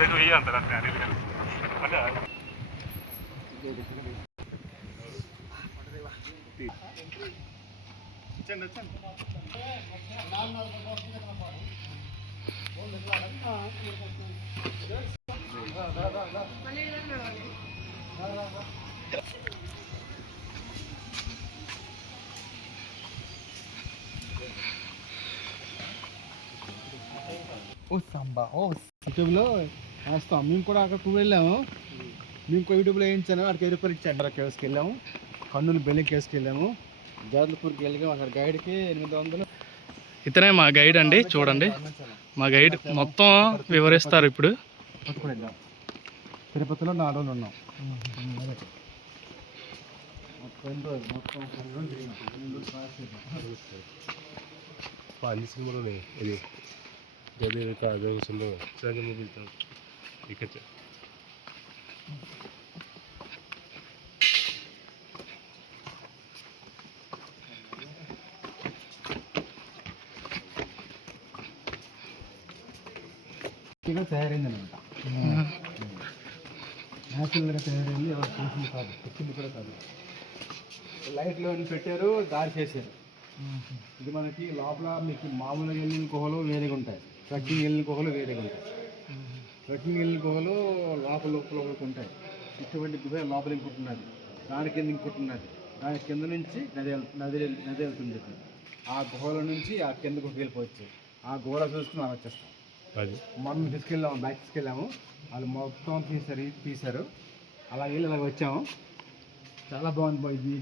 వెయ్యి అంటారు అంతే అనిల్ గారు అంటే ఓ సంబా ఓ యూట్యూబ్లో వేస్తాం. మేము కూడా అక్కడికి వెళ్ళాము. మేము కూడా యూట్యూబ్లో వేయించాను. అక్కడికి 10 రూపాయలు ఇచ్చాను. అక్కడ కేసుకి వెళ్ళాము. కర్నూలు బెల్లి కేసుకి వెళ్ళాము. జాదల్పూర్కి వెళ్ళాము. అక్కడ గైడ్కి 800. ఇతనే మా గైడ్ అండి, చూడండి మా గైడ్ మొత్తం వివరిస్తారు. ఇప్పుడు వెళ్ళాం. తిరుపతిలో 4 రోజులు ఉన్నాం. అన్ని సినిమాలోనే ఇది ఇక్కడ తయారైందనమాట. న్యాచురల్గా తయారైంది. ఎవరు చూసింది కాదు, తెచ్చింది కూడా కాదు. లైట్లో పెట్టారు, దారి చేశారు. ఇది మనకి లోపల మీకు మామూలుగా వెళ్ళిన గుహలు వేరేగా ఉంటాయి, ట్రెక్కింగ్ వెళ్ళిన గుహలు వేరేగా ఉంటాయి. ట్రెక్కింగ్ వెళ్ళిన గుహలు లోపలికి ఉంటాయి. ఇటువంటి గుహ లోపల ఇంకుంటున్నది, దాని కింద ఇంకుంటున్నది. దాని కింద నుంచి నది వెళ్తుంది. ఆ గుహల నుంచి ఆ కింద గుహకి వెళ్ళిపోవచ్చు. ఆ గుహలో చూసుకుని మనం వచ్చేస్తాం. మనం తీసుకెళ్ళాము, బ్యాక్ తీసుకెళ్ళాము. వాళ్ళు మొత్తం తీశారు. అలా వెళ్ళి అలాగ వచ్చాము. చాలా బాగుంది. ఇది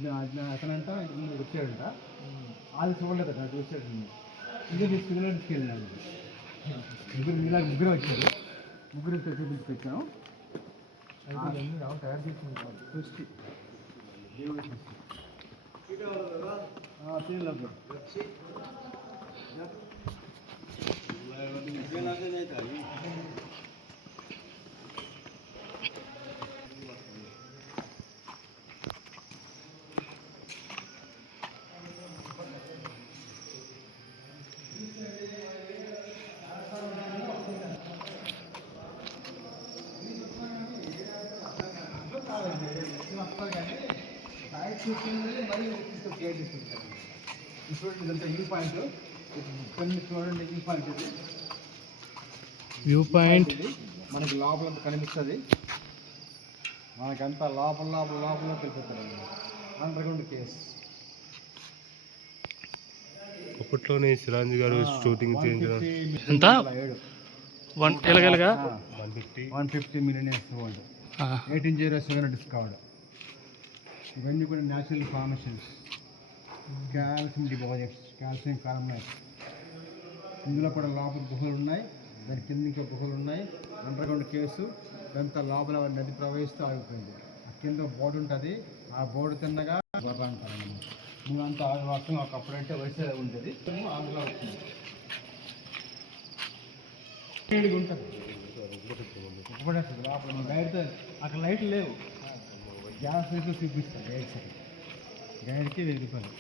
అతనంట వచ్చాడంట, వాళ్ళు చూడలేదు అక్కడ చూసాడు. ఇదే తీసుకెళ్ళాను. ముగ్గురు వచ్చారు. ముగ్గురు చూపించుకొచ్చాము. తయారు చేసుకుంటాం. సృష్టి వ్యూ పాయింట్ మనకి లోపల కనిపిస్తుంది. మనకంతా లోపల తెలిపోతుంది. Underground case. అప్పట్లోనే సిరాంజ్ గారు షూటింగ్ చేయించడం ఎంత 150 million years old. 1807 discovered. ఇవన్నీ కూడా natural formations, calcium deposits, calcium carbonates. ఇందులో కూడా లోపల గుహలు ఉన్నాయి, దాని కింద ఇంకో గుహలు ఉన్నాయి. Underground case. ఇదంతా లోపల నది ప్రవహిస్తూ ఆగిపోయింది. ఆ కింద బోర్డు ఉంటుంది. ఆ బోర్డు తిన్నగా బొర్ర అంటారు. మేమంతా ఆగివాసం ఒకప్పుడంటే వయసు ఉంటుంది. అందులో వచ్చింది ఉంటుంది. లోపల గైడ్తో అక్కడ లైట్లు లేవు. గ్యాస్ లైట్లు చూపిస్తారు గైడ్కి 1000 రూపాయలు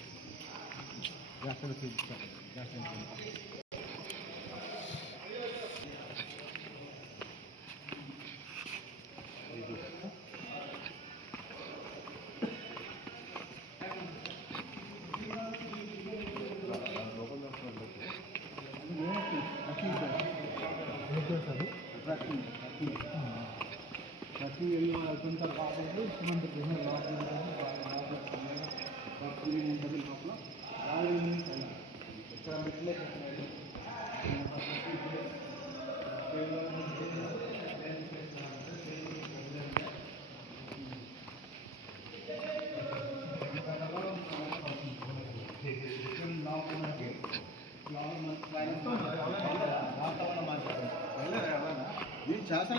గ్యాస్ లైట్ చూపిస్తారు. గ్యాస్ లైట్ ట్రెక్కింగ్ వెళ్ళి కొంత లోపలికి ఇటువంటి గుహ లోపల ఉంటుంది. లోపల ఇక్కడ మెట్లే నేను చేస్తాను.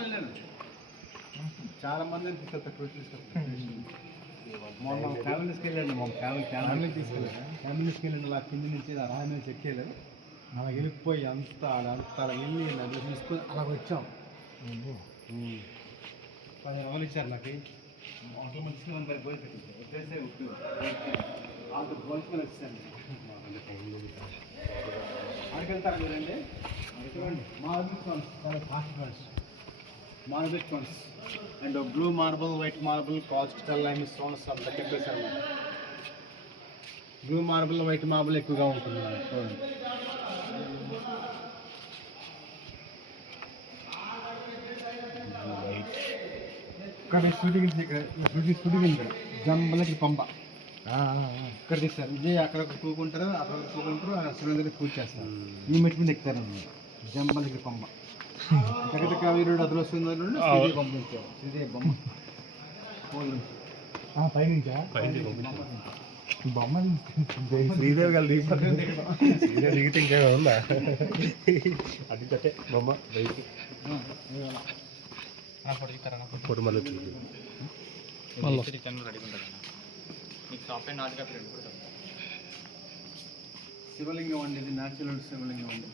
వెళ్ళాను చాలా మంది తీసుకెళ్తారు. మొన్న ఫ్యామిలీస్కి వెళ్ళండి. ఫ్యామిలీకి తీసుకెళ్ళండి. అలా కింది నుంచి రాయి మీద చెక్కేలేదు. అలా వెళ్ళిపోయి అంతా అలా వెళ్ళి నది తీసుకొని అలా వచ్చాం. 10 ఇచ్చారు నాకు. హోటల్ మంచి మంది పోయి వచ్చేసే అంత పోల్చుకొని వచ్చాను. అక్కడికి వెళ్తారా మీరండి? మా అదృష్టం చాలా fast friends. Marble stones and blue marble, white marble, coastal lime stones అంత టెంపుల్స్ అన్నమాట. బ్లూ మార్బుల్, వైట్ మార్బుల్ ఎక్కువగా ఉంటుంది చూడండి. ఇక్కడ సుడిగింది జంబలకి పంప ఇక్కడ తీస్తారు. ఇదే అక్కడ కూకుంటారు, అక్కడ కూకుంటారు, అక్కడ సురేంద్ర పూజ చేస్తారు. ఈ మెట్టు మీద ఎక్కుతారు అన్నమాట. జంబలకి పంప జగతిక వీరుడు అతను వస్తుంది పంపించారు. ఇదే బొమ్మ పైనుంచా బొమ్మ శ్రీదేవి గారు శ్రీదేవి దిగితే ఇంకా ఉందా అది కట్టే బొమ్మ బయటికి ఫోటో మళ్ళీ శివలింగం అండి. ఇది న్యాచురల్ శివలింగం అండి.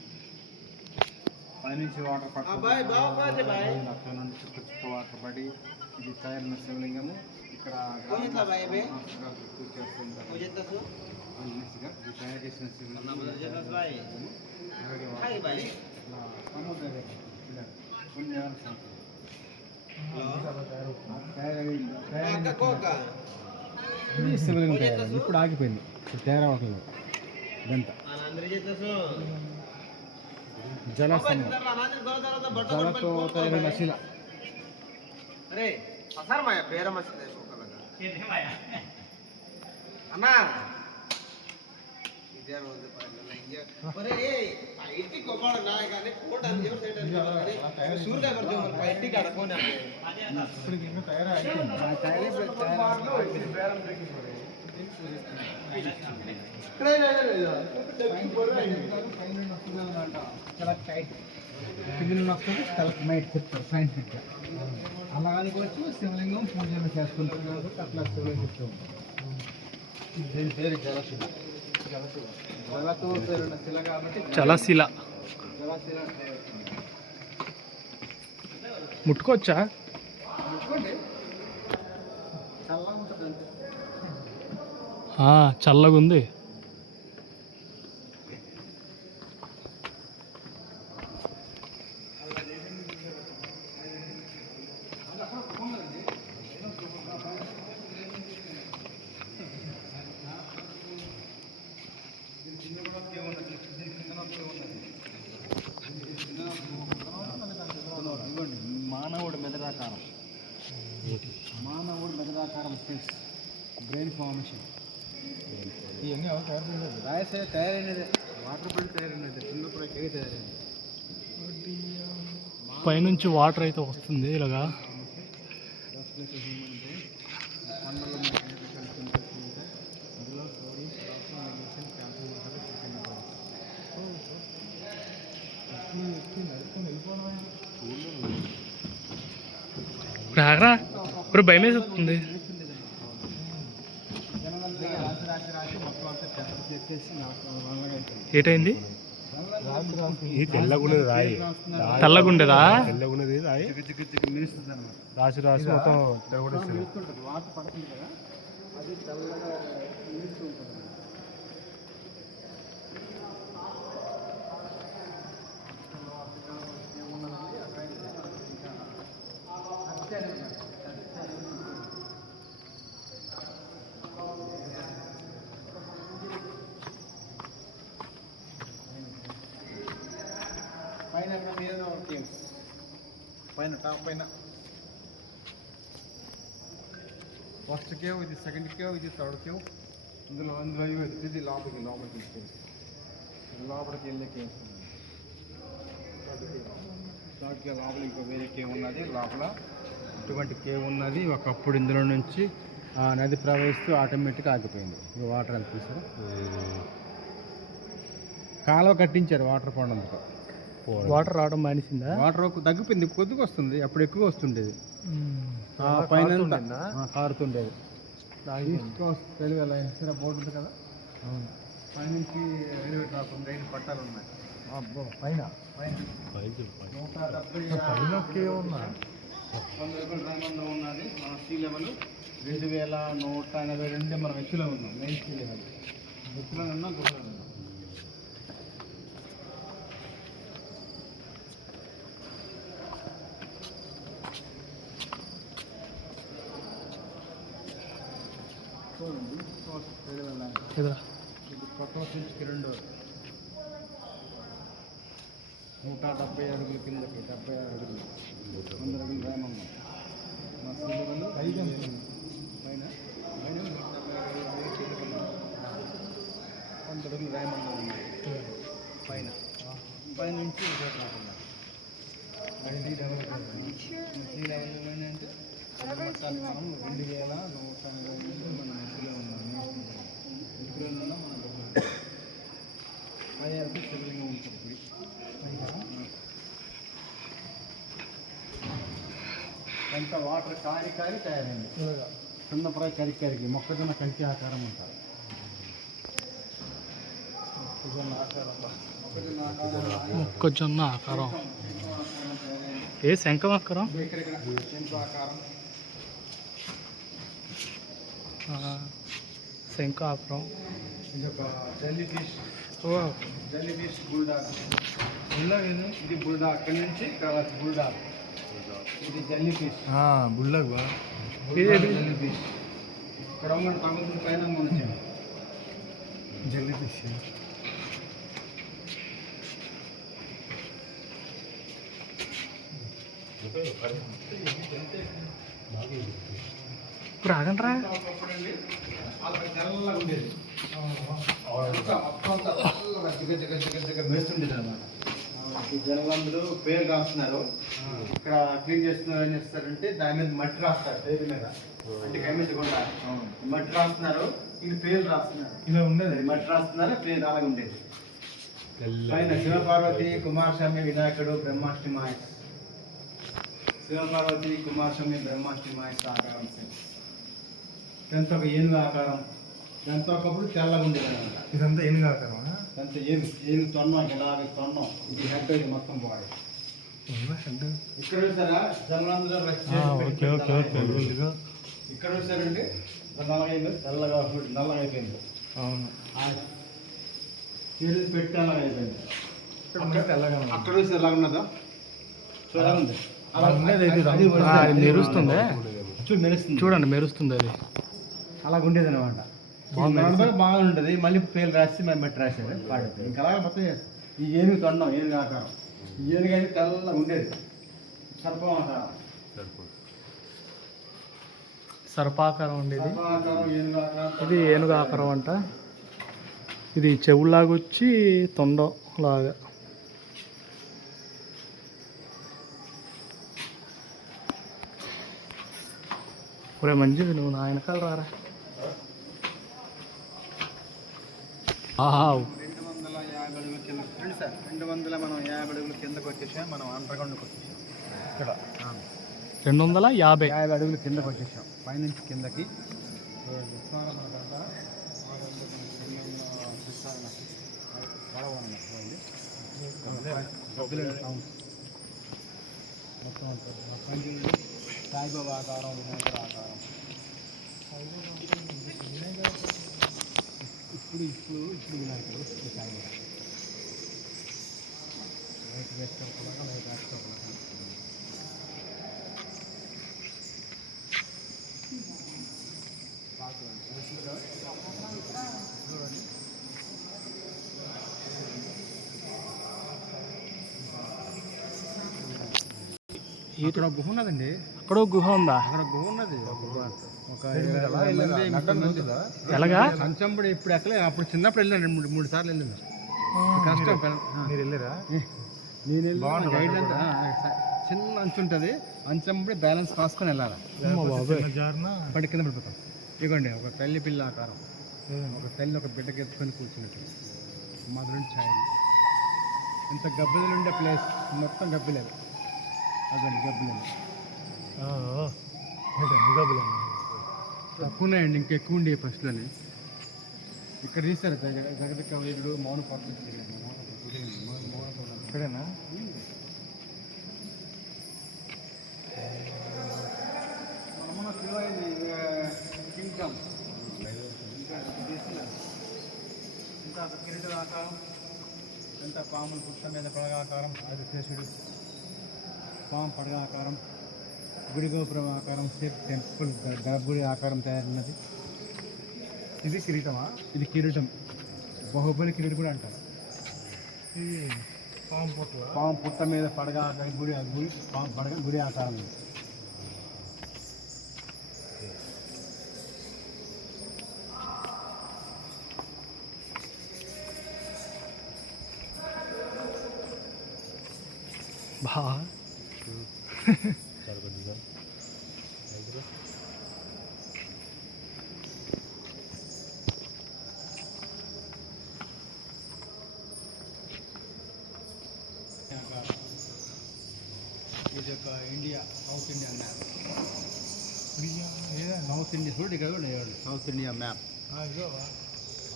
పైనుంచి వాటర్ పడుతుంది, అక్కడ నుండి చుక్క వాటర్ పడి ఇది తయారైన శివలింగము. ఇక్కడ పూజ చేస్తుంటారు. ఇది తయారు చేసిన శివలింగం. ఇది శివలింగం తయారైంది. ఇప్పుడు ఆగిపోయింది, ఇప్పుడు తయారవట్లేదు. ఇదంతా జలతో తయారైన శిల. అలా అనుకోవచ్చు. శివలింగం పూజలు చేసుకుంటారు కాబట్టి అట్లా శివలింగం చెప్తూ ఉంటాం. దీని పేరు జలశిల. జలతో పేరున్న శిల కాబట్టి జలశిల. జలశిల ముట్టుకోవచ్చా? ముట్టుకోండి, చల్లగా ఉంటుంది అంతే. చల్లగా ఉంది. మానవుడు మెదడాకారం. మానవుడు మెదడాకారం ఫేస్ బ్రెయిన్ ఫార్మేషన్ ఇవన్నీ రాయసే తయారైనదే. వాటర్ పడి తయారైనది. చిన్నప్పుడు కేవి తయారైంది. పైనుంచి వాటర్ అయితే వస్తుంది ఇలాగా. పండ్లలో అందులో సోడియం, పొటాషియం, మెగ్నీషియం, కాల్షియం ఉంటారు. రాగరా ఇప్పుడు భయం వేస్తుంది. ఏటైంది? తెల్లగుండేది రాయి, తెల్లగుండేదా? తెల్లగుండేది రాయి రాసి రాసి మొత్తం తెగొడేస్తుంది. వాటర్ పడుతుంది కదా, అది తెల్లగా నీరుతూ ఉంటుంది. పైన మీద పైన టాప్ పైన ఫస్ట్ కేవ్, ఇది సెకండ్ కేవ్, ఇది థర్డ్ కేవ్. అందులో ఇది లోపలికి వెళ్ళే కేవ్. థర్డ్ కేవ్ లోపల ఇంకో వేరే కేవ్ ఉన్నది. లోపల ఇటువంటి కేవ్ ఉన్నది. ఒకప్పుడు ఇందులో నుంచి ఆ నది ప్రవహిస్తూ ఆటోమేటిక్గా ఆగిపోయింది. ఇక వాటర్ ఎంత తీసారు, కాలువ కట్టించారు వాటర్ పోవడంతో. వాటర్ రావడం మానేసిందా? వాటర్ తగ్గిపోయింది, కొద్దిగా వస్తుంది. అప్పుడు ఎక్కువ వస్తుండేది. పైన కారుతుండేది. East coast railway lines board ఉంది కదా, పైనుంచి రైల్వే ట్రాక్ ఉంది, రైలు పట్టాలు ఉన్నాయి. అబ్బో పైన 170 ఉన్నది. మన సీ లెవెల్ 2182 మనం ఎత్తులో ఉన్నాం. మెయిన్ సీ లెవెల్ ఎత్తులో ఉన్నాం, గుహలో ఉన్నాం. ఎదురా ఇది కొత్త స్విచ్కి 2 170 అడుగుల కిందకి 76 అడుగులు 100 అడుగులు రాయమన్నాం మా సిలువలు పైన 100 అడుగులు రాయమన్నాం పైన పైన నుంచి రాకుండా అంటే మనం 2140 మన మధ్యలో ఉన్నాము ఇంట్లో మన అయ్యారు శుభ్రంగా ఉంటుంది అంత వాటర్ కారి కారి తయారైంది చిన్న ఫ్రై కరికి మొక్కజొన్న కంకి ఆకారం ఉంటుంది మొక్కజొన్న ఆకారం ఏ శంఖం ఆకారం శంఖ ఆకారం ఇది ఒక జల్లీ ఫిష్ ఓ జల్లీ ఫిష్ బుల్డాగ్ ఇది బుల్డాగ్ అక్కడి నుంచి ఇక్కడ బుల్డాగ్ ఇది జల్లీ ఫిష్ బుల్లాగ్ బా జల్లీ ఫిష్ ఇక్కడ ఉన్న తమిళ పైన వచ్చాను జల్లీ ఫిష్ ఇప్పుడు ఆగండ్రా తెల్లగా ఉండేది వేస్తుండేది అనమాట ఈ జనలందరూ పేరు రాస్తున్నారు ఇక్కడ క్లీన్ చేస్తున్నారు ఏం చేస్తారంటే దాని మీద మట్టి రాస్తారు పేరు మీద అంటే కమ్మించకుండా మట్టి రాస్తున్నారు ఇది పేరు రాస్తున్నారు ఇలా ఉండేది మట్టి రాస్తున్నారు పేరు అలాగే ఉండేది పైన శివపార్వతి కుమారస్వామి వినాయకుడు బ్రహ్మాష్టమి మాయస్ శివపార్వతి కుమారస్వామి బ్రహ్మాష్టమి మాయస్ ఆకారం ఎంత ఒక ఏనుగు ఆకారం ఎంత ఒకప్పుడు తెల్లగా ఉండేది అనమాట ఇదంతా ఏనుగు ఆకారమా ఎంత ఏనుగు తొన్నం ఇలాగ తొన్నం ఇది హెడ్ ఇది మొత్తం బాడీ ఇక్కడ చూసారా జనలందరూ ఓకే ఓకే ఓకే ఇక్కడ చూసారండి నల్లగైంది తెల్లగా నల్లగా అయిపోయింది అవును చేతులు పెట్టి అలాగ అయిపోయింది తెల్లగా అక్కడ చూసి ఎలా ఉన్నదా చూడ ఉంది అలా ఉండేది అది మెరుస్తుంది చూడు మెరుస్తుంది చూడండి మెరుస్తుంది అది అలాగ ఉండేది అనమాట బాగుంటుంది మళ్ళీ పేర్లు రాసి మేము బట్టి రాశారు వాడితే ఇంకా అలాగే మొత్తం చేస్తాం ఈ ఏనుగు తొండం ఏనుగు ఆకారం ఈ ఏనుగు అయితే తెల్లగా ఉండేది సర్పం ఆకారం సర్పాకారం ఉండేది సర్పం ఆకారం ఏనుగు ఆకారం ఇది ఏనుగు ఆకారం అంట ఇది చెవులాగా వచ్చి తొండం లాగా ఒరే మంచిది నువ్వు నా వెనకాల రారా 250 అడుగుల కింద రండి సార్ 200 మనం 50 అడుగుల కిందకు వచ్చేసాం మనం అండర్గ్రౌండ్కి వచ్చేసాం ఇక్కడ 250 50 అడుగుల కిందకు వచ్చేసాం పైనుంచి కిందకి సాయిబాబా ఆకారం వినాయకుడు ఆకారం ఇప్పుడు వినాయకుడు సాయిబాబా లైట్ వేసుకోకుండా లైట్ వేసుకోకుండా ఇక్కడ గుహ ఉన్నదండి అక్కడ గుహ ఉందా అక్కడ గుహ ఉన్నది ఒక ఎలాగా కంచంబడి ఇప్పుడు ఎక్కలే అప్పుడు చిన్నప్పుడు వెళ్ళాను 2-3 సార్లు వెళ్ళింది కష్టం మీరు వెళ్ళారా నేను వెళ్ళి గైడ్ అంతా చిన్న అంచు ఉంటుంది అంచంబడి బ్యాలెన్స్ కాసుకొని వెళ్ళాలి పడి కింద పడిపోతాం ఇవ్వండి ఒక తల్లి పిల్ల ఆకారం ఒక తల్లి ఒక బిడ్డకి ఎత్తుకొని కూర్చున్నట్టు మధురుని ఛాయలు ఇంత గబ్బిలు ఉండే ప్లేస్ మొత్తం గబ్బిలేదు అదండి గబ్బిలేదు తక్కువన్నాయండి ఇంకెక్కువ ఉండే ఫస్ట్లోనే ఇక్కడ తీస్తారు జగదక్క వైద్యుడు మౌన పట్ల ఇక్కడేనా కింగ్డమ్ ఇంకా కిరీట ఆకారం ఎంత పాములు పుష్పం మీద పడగ ఆకారం అది శేషుడు పాము పడగ ఆకారం గుడి గోపురం ఆకారం టెంపుల్ గర్భగుడి ఆకారం తయారైనది ఇది కిరీటమా? ఇది కిరీటం, బాహుబలి కిరీటం కూడా అంటారు. ఇది పాము పుట్ట మీద పడగ గుడి, పాము పడగ గుడి ఆకారం. బా చాలా పెద్దదా? ఇది ఒక India, south India map. South India చూడండి, ఇక్కడ కూడా సౌత్ ఇండియా మ్యాప్.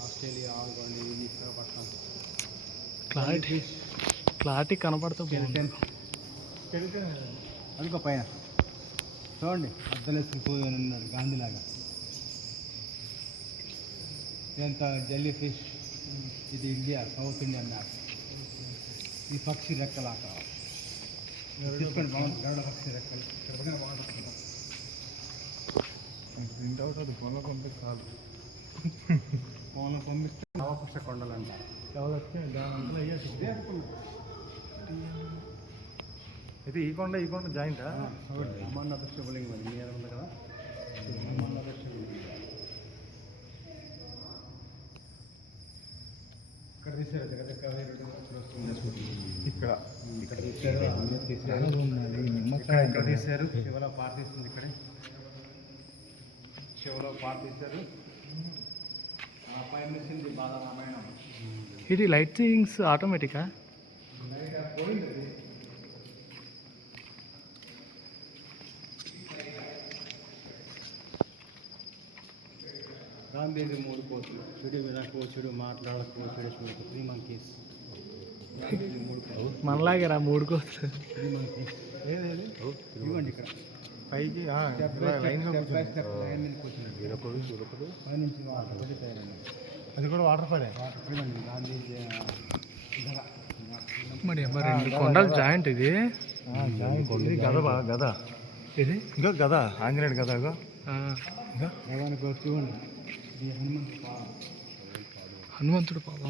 ఆస్ట్రేలియా, ఆల్గొండి, విశాఖపట్నం. క్లారిటీ కనపడుతుంది. అనుకో పైన చూడండి, అద్దలేసుకుపోయి ఉన్నారు గాంధీలాగా. ఇదంతా జెల్లీ ఫిష్. ఇది ఇండియా, సౌత్ ఇండియా మ్యాప్. ఈ పక్షి రెక్కల ఆకారం తీసుకోండి, బాగుంటుంది. గరుడ పక్షి రెక్కలు ఇక్కడ పక్కన బాగుంటుంది. ప్రింట్ అవుట్ అది ఫోన్లో పంపిస్తే చాలు. ఫోన్లో పంపిస్తే నవకృష్ణ కొండలు అంటారు. అయితే ఈ కొండ జాయింటా? అమర్నాథ శివలింగం, అది మీద ఉంది కదా, అమర్నాథ శివలింగం. ఇక్కడ తీసారు, దగ్గర ఇక్కడ తీసారు, ఇక్కడ తీసారు. శివలో పాట తీస్తుంది ఇక్కడే, శివలో పాట తీశారు. పైన తీసింది బాలరామాయణం. ఇది లైటింగ్స్ ఆటోమేటికా? గాంధీజీ 3 కోతులు, చెడు వినకోచుడు, మాట్లాడకోచుడు, 3 monkeys. మనలాగేరా 3 కోతులు. 3 monkeys. ఏదేది ఇవ్వండి ఇక్కడ పైకి పైనుంచి వాటర్ పడి తయారైంది. అది కూడా వాటర్ పడే. వాటర్ పడండి. గాంధీజీ మరి 2 కొండలు జాయింట్. ఇది గద గద, ఇది ఇంకా గద, ఆంజనేయుడు గద. ఇంకా భగవానికి చూడండి, ఇది హనుమంతుడు పాపం.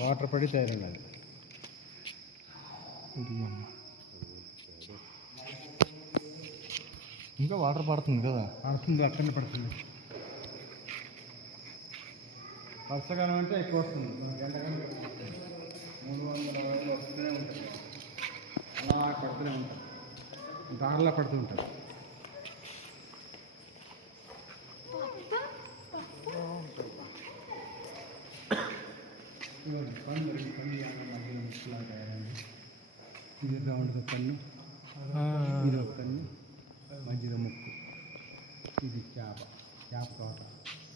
వాటర్ పడి తయారైంది అది. ఇంకా వాటర్ పడుతుంది కదా? పడుతుంది, అక్కడనే పడుతుంది. వర్షాకాలం అంటే ఎక్కువ వస్తుంది, గంటకాలం 360 వస్తూనే ఉంటుంది. అలా పడుతూనే ఉంటాయి, దారిలో పడుతూ ఉంటాయి. పండు మధ్యలో ముక్కులా తయారైంది. ఇది రౌండ్గా కన్ను, ఇది ఒక కన్ను, మధ్యలో ముక్కు. ఇది చేప తోక.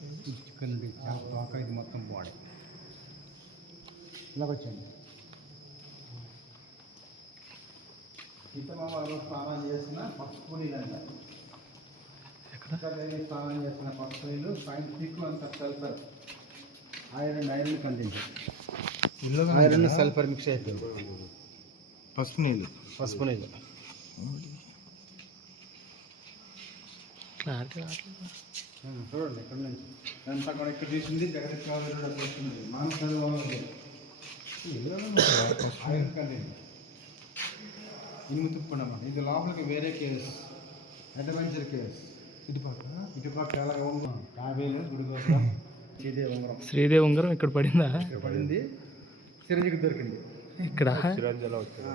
ఇది చికెన్ నుండి చేప తోక, ఇది మొత్తం బాడీ. ఇలాగ వచ్చండి. సీతమామలో స్నానం చేసిన పసుపు నీళ్ళు అంట. స్నానం చేసిన పసుపు నీళ్ళు సైంటిఫిక్ అంత sulphur, iron content. Iron sulphur mix అయిపోయింది. పసుపు నీళ్ళు చూడండి. ఇక్కడ నుంచి అంతా కూడా ఇక్కడ తీసింది. జగదీశ్వరుడు వస్తుంది, మానసలు ఐరన్ కంటెంట్. ఇనుము తుప్పుకున్నామా. ఇది లోపలికి వేరే కేవ్స్, అడ్వెంచర్ కేవ్స్. ఇటుపక్క ఎలా కావేలు గుడి కోసం శ్రీదేవి ఉంగరం ఇక్కడ పడిందా? పడింది. చిరంజీవికి దొరికింది ఇక్కడ. చిరంజీవిలో వచ్చాడు.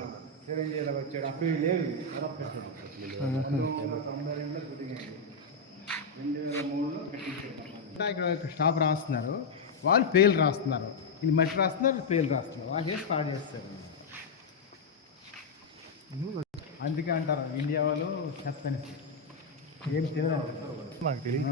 చిరంజీవిలో వచ్చాడు, అప్పుడు లేదు. 2003లో ఇక్కడ స్టాప్ రాస్తున్నారు, వాళ్ళు పేర్లు రాస్తున్నారు. ఇది మట్టి రాస్తున్నారు, పేర్లు రాస్తున్నారు. వాళ్ళు చేసి స్టార్ట్ చేస్తారు. అందుకే అంటారు ఇండియా వాళ్ళు చెత్త అని. ఏం తెలియదు, మాకు తెలియదు.